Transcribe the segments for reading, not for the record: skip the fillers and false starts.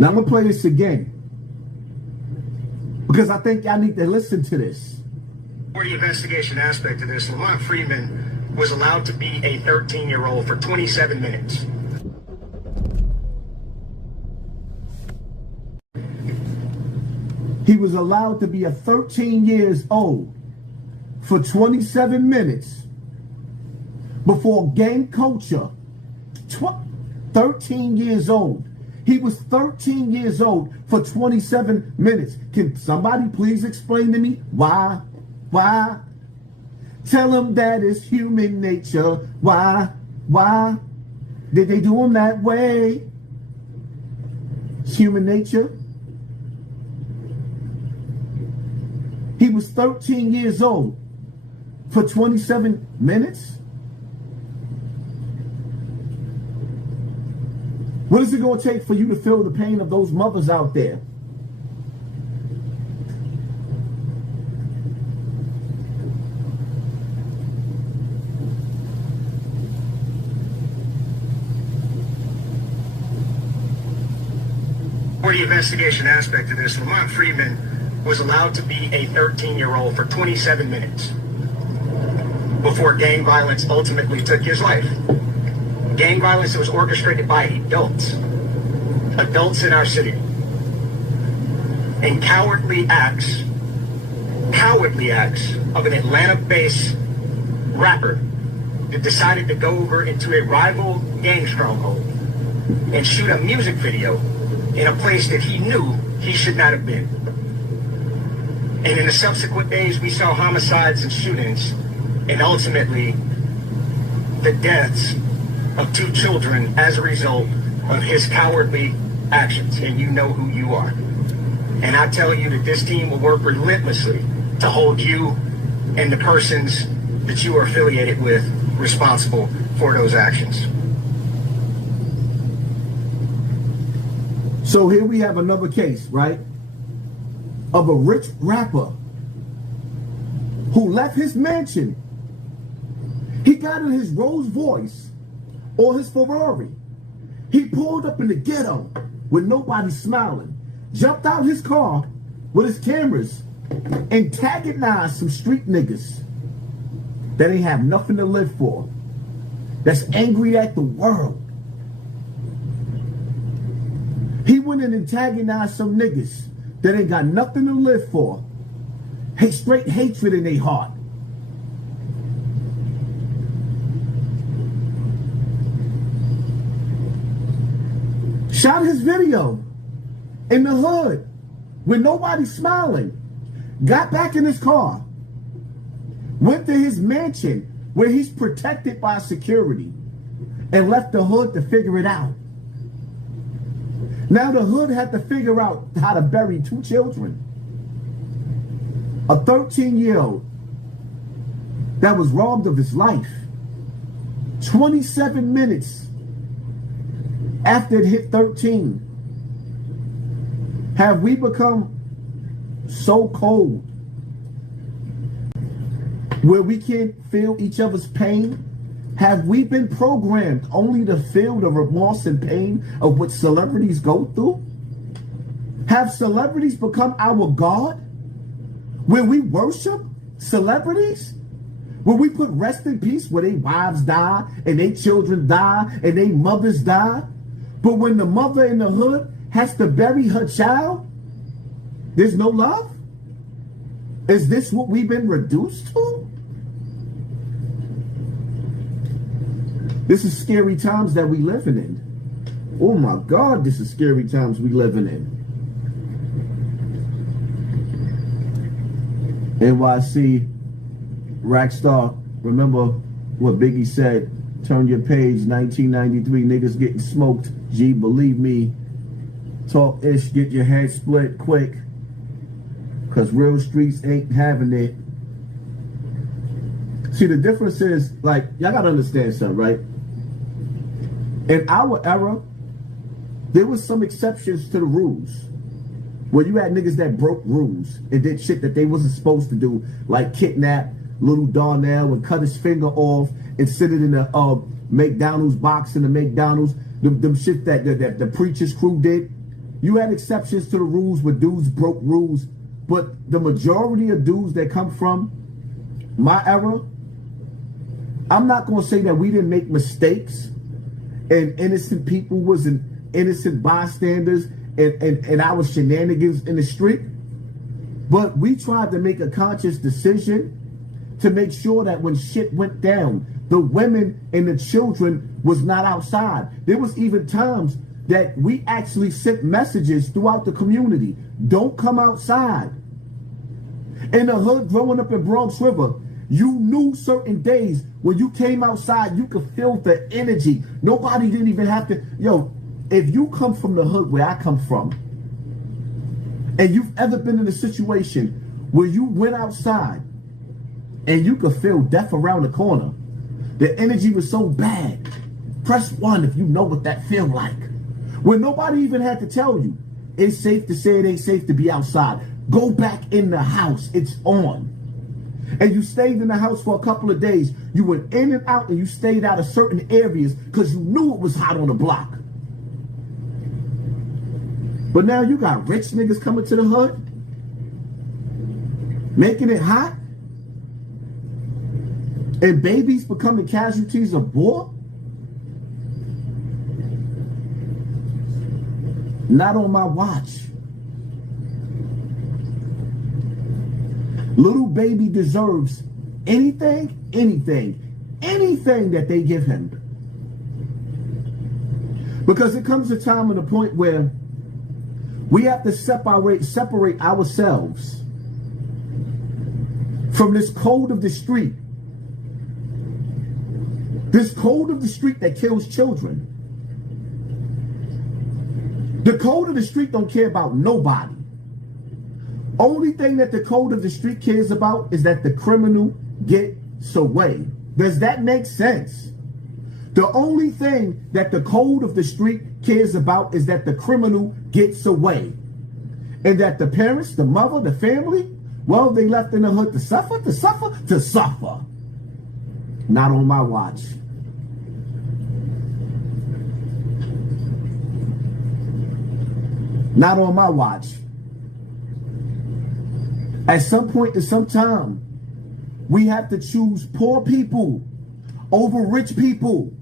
Now I'm going to play this again because I think y'all need to listen to this. For the investigation aspect of this, Lamont Freeman was allowed to be a 13-year-old for 27 minutes. He was allowed to be a 13 years old for 27 minutes before gang culture. 13 years old. He was 13 years old for 27 minutes. Can somebody please explain to me why? Why? Tell him that it's human nature. Why? Why? Did they do him that way? It's human nature. He was 13 years old for 27 minutes? What is it going to take for you to feel the pain of those mothers out there? For the investigation aspect of this, Lamont Freeman was allowed to be a 13-year-old for 27 minutes before gang violence ultimately took his life. Gang violence that was orchestrated by adults in our city. And cowardly acts of an Atlanta-based rapper that decided to go over into a rival gang stronghold and shoot a music video in a place that he knew he should not have been. And in the subsequent days, we saw homicides and shootings, and ultimately the deaths of 2 children as a result of his cowardly actions. And you know who you are. And I tell you that this team will work relentlessly to hold you and the persons that you are affiliated with responsible for those actions. So here we have another case, right, of a rich rapper who left his mansion. He got in his Rolls Royce or his Ferrari. He pulled up in the ghetto with nobody smiling, jumped out his car with his cameras, antagonized some street niggas that ain't have nothing to live for, that's angry at the world. He went and antagonized some niggas that ain't got nothing to live for. Hate, straight hatred in their heart. Shot his video in the hood with nobody smiling. Got back in his car. Went to his mansion where he's protected by security and left the hood to figure it out. Now the hood had to figure out how to bury 2 children. A 13-year-old that was robbed of his life. 27 minutes after it hit 13. Have we become so cold where we can't feel each other's pain? Have we been programmed only to feel the remorse and pain of what celebrities go through? Have celebrities become our God? Where we worship celebrities? Where we put rest in peace where their wives die and their children die and their mothers die? But when the mother in the hood has to bury her child, there's no love? Is this what we've been reduced to? This is scary times that we living in. Oh my God, this is scary times we living in. NYC, Rackstar, remember what Biggie said, turn your page, 1993, niggas getting smoked. G, believe me, talk ish, get your head split quick, cause real streets ain't having it. See, the difference is, like, y'all gotta understand something, right? In our era, there was some exceptions to the rules. Where you had niggas that broke rules and did shit that they wasn't supposed to do, like kidnap little Darnell and cut his finger off and sit it in a McDonald's box in the McDonald's. Them shit that the preacher's crew did. You had exceptions to the rules where dudes broke rules, but the majority of dudes that come from my era, I'm not going to say that we didn't make mistakes and innocent people was innocent bystanders and our shenanigans in the street, but we tried to make a conscious decision to make sure that when shit went down, the women and the children was not outside. There was even times that we actually sent messages throughout the community. Don't come outside. In the hood, growing up in Bronx River, you knew certain days when you came outside, you could feel the energy. Nobody didn't even have to. Yo, if you come from the hood where I come from, and you've ever been in a situation where you went outside and you could feel death around the corner, the energy was so bad. Press 1 if you know what that feel like. When nobody even had to tell you, it's safe to say it ain't safe to be outside. Go back in the house, it's on. And you stayed in the house for a couple of days. You went in and out and you stayed out of certain areas because you knew it was hot on the block. But now you got rich niggas coming to the hood, making it hot, and babies becoming casualties of war? Not on my watch. Little baby deserves anything that they give him. Because it comes a time and a point where we have to separate ourselves from this code of the street. This code of the street that kills children. The code of the street don't care about nobody. Only thing that the code of the street cares about is that the criminal gets away. Does that make sense? The only thing that the code of the street cares about is that the criminal gets away. And that the parents, the mother, the family, well, they left in the hood to suffer. Not on my watch. Not on my watch. At some point in some time, we have to choose poor people over rich people.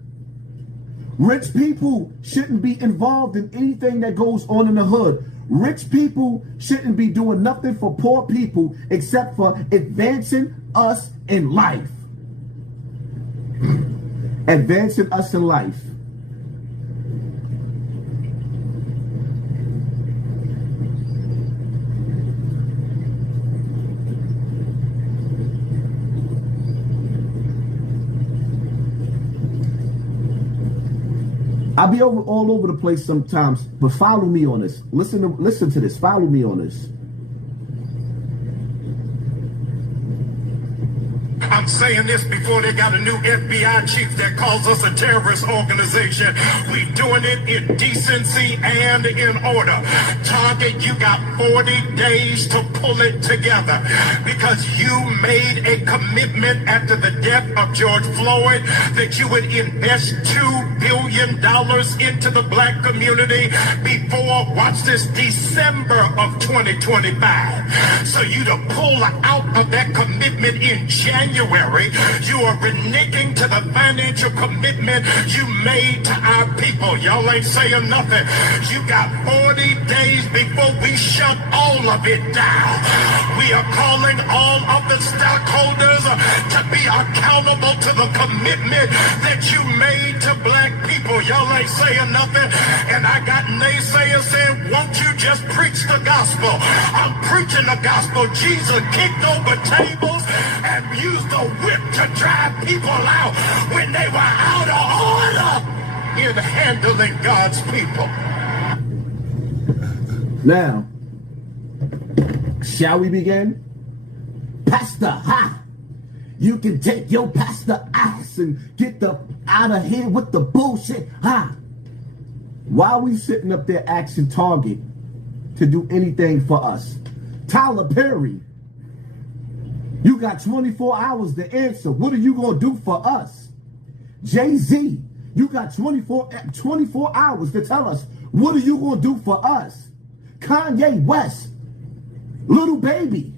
Rich people shouldn't be involved in anything that goes on in the hood. Rich people shouldn't be doing nothing for poor people except for advancing us in life. Advancing us in life. I'll be all over the place sometimes, but follow me on this. Listen to this. Follow me on this. I'm saying this before they got a new FBI chief that calls us a terrorist organization. We doing it in decency and in order. Target, you got 40 days to pull it together because you made a commitment after the death of George Floyd that you would invest $2 billion into the black community before, watch this, December of 2025. So you to pull out of that commitment in January, you are reneging to the financial commitment you made to our people. Y'all ain't saying nothing. You got 40 days before we shut all of it down. We are calling all of the stockholders to be accountable to the commitment that you made to black people. Y'all ain't saying nothing. And I got naysayers saying, won't you just preach the gospel? I'm preaching the gospel. Jesus kicked over tables and used the whip to drive people out when they were out of order in handling God's people. Now, shall we begin? Pastor, you can take your pastor ass and get out of here with the bullshit, Why we sitting up there asking Target to do anything for us? Tyler Perry, you got 24 hours to answer. What are you going to do for us? Jay-Z, You got 24 hours to tell us, what are you going to do for us? Kanye West, little baby.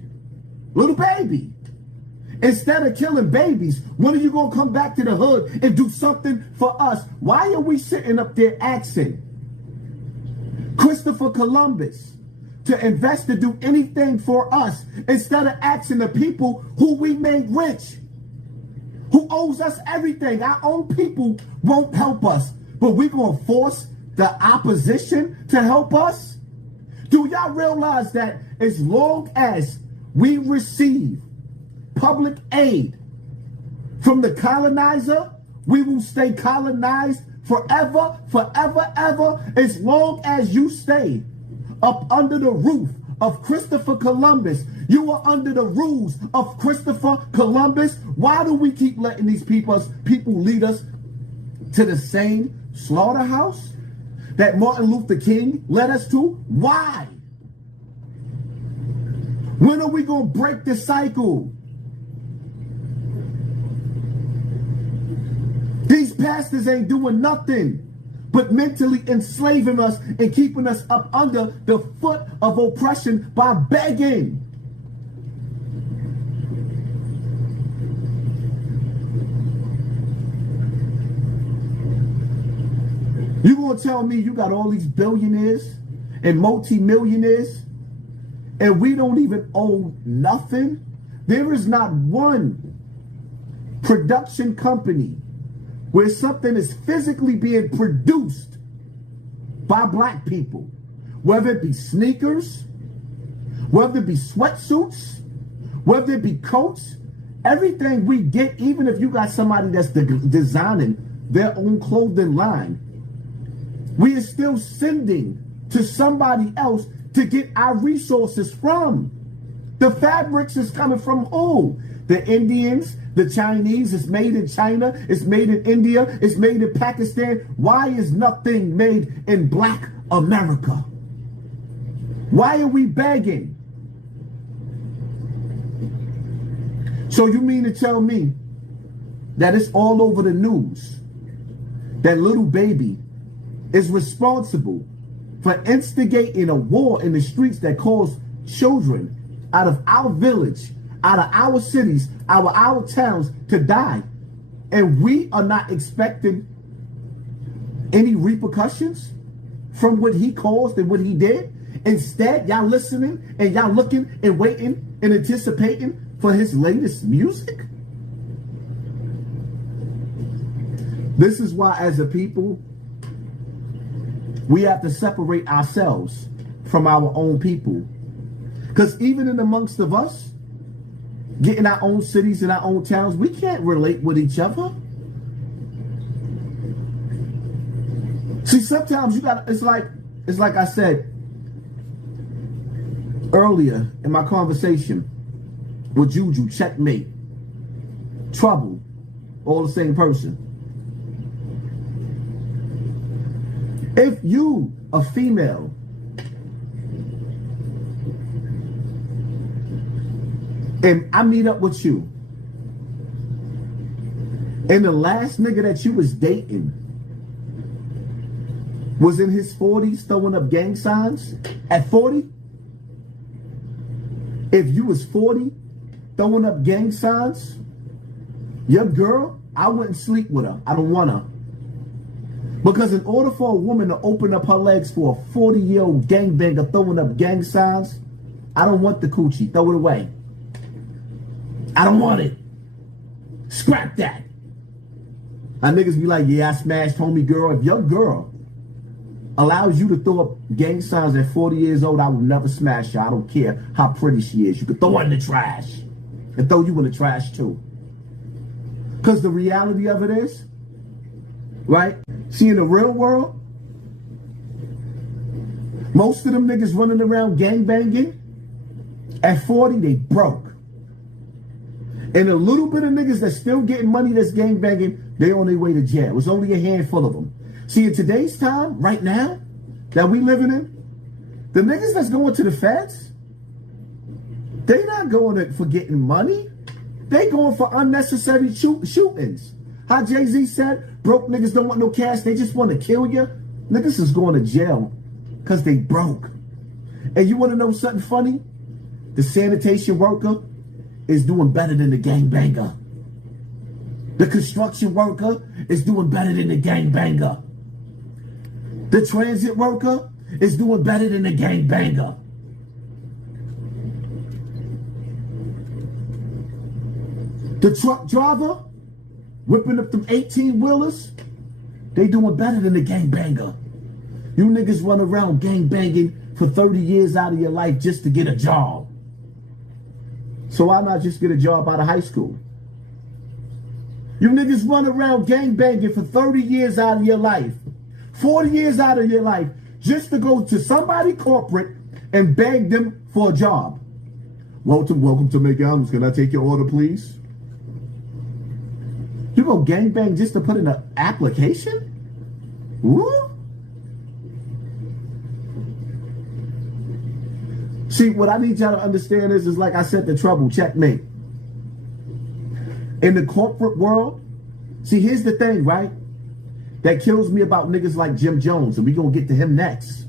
Instead of killing babies, when are you going to come back to the hood and do something for us? Why are we sitting up there asking Christopher Columbus to invest to do anything for us instead of asking the people who we made rich, who owes us everything? Our own people won't help us, but we're going to force the opposition to help us? Do y'all realize that as long as we receive public aid from the colonizer, we will stay colonized forever, ever, as long as you stay up under the roof of Christopher Columbus. You are under the rules of Christopher Columbus. Why do we keep letting these people lead us to the same slaughterhouse that Martin Luther King led us to? Why? When are we going to break the cycle? These pastors ain't doing nothing but mentally enslaving us and keeping us up under the foot of oppression by begging. You gonna tell me you got all these billionaires and multimillionaires and we don't even owe nothing? There is not one production company where something is physically being produced by black people, whether it be sneakers, whether it be sweatsuits, whether it be coats, everything we get, even if you got somebody that's designing their own clothing line, we are still sending to somebody else to get our resources from. The fabrics is coming from who? The Indians, the Chinese. It's made in China, it's made in India, it's made in Pakistan. Why is nothing made in black America? Why are we begging? So you mean to tell me that it's all over the news that little baby is responsible for instigating a war in the streets that caused children out of our village, out of our cities, our towns to die, and we are not expecting any repercussions from what he caused and what he did? Instead, y'all listening and y'all looking and waiting and anticipating for his latest music? This is why, as a people, we have to separate ourselves from our own people. Because even in amongst of us, getting our own cities and our own towns, we can't relate with each other. See, sometimes you got, it's like I said earlier in my conversation with Juju, checkmate, trouble, all the same person. If you, a female, and I meet up with you, and the last nigga that you was dating was in his 40s throwing up gang signs at 40, if you was 40 throwing up gang signs, your girl, I wouldn't sleep with her. I don't want her. Because in order for a woman to open up her legs for a 40-year-old gangbanger throwing up gang signs, I don't want the coochie. Throw it away. I don't want it. Scrap that. My niggas be like, yeah, I smashed homie girl. If your girl allows you to throw up gang signs at 40 years old, I will never smash her. I don't care how pretty she is. You can throw her in the trash and throw you in the trash too. Because the reality of it is, right? See, in the real world, most of them niggas running around gangbanging, at 40, they broke. And a little bit of niggas that's still getting money that's gangbanging, they on their way to jail. It's only a handful of them. See, in today's time, right now, that we living in, the niggas that's going to the feds, they not going for getting money. They going for unnecessary shootings. How Jay-Z said, broke niggas don't want no cash, they just want to kill you. Niggas is going to jail because they broke. And you want to know something funny? The sanitation worker is doing better than the gangbanger. The construction worker is doing better than the gangbanger. The transit worker is doing better than the gangbanger. The truck driver whipping up them 18-wheelers, they doing better than the gangbanger. You niggas run around gangbanging for 30 years out of your life just to get a job. So why not just get a job out of high school? You niggas run around gangbanging for 30 years out of your life, 40 years out of your life, just to go to somebody corporate and beg them for a job. Welcome to McDonald's. Can I take your order, please? You go gangbang just to put in an application? Woo? See, what I need y'all to understand is like I said, the trouble, checkmate. In the corporate world, see, here's the thing, right? That kills me about niggas like Jim Jones, and we're going to get to him next.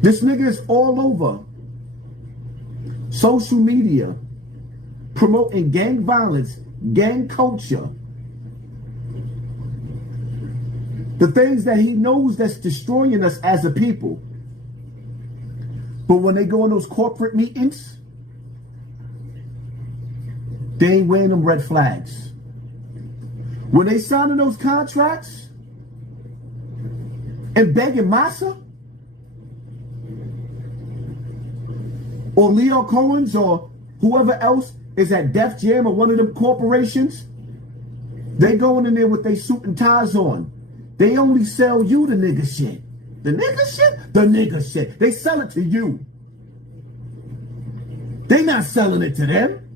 This nigga is all over social media promoting gang violence, gang culture. The things that he knows that's destroying us as a people. But when they go in those corporate meetings, they ain't wearing them red flags. When they signing those contracts and begging Massa or Leo Cohen's or whoever else is at Def Jam or one of them corporations, they going in there with their suit and ties on. They only sell you the nigga shit. The nigga shit? The nigga shit. They sell it to you. They not selling it to them.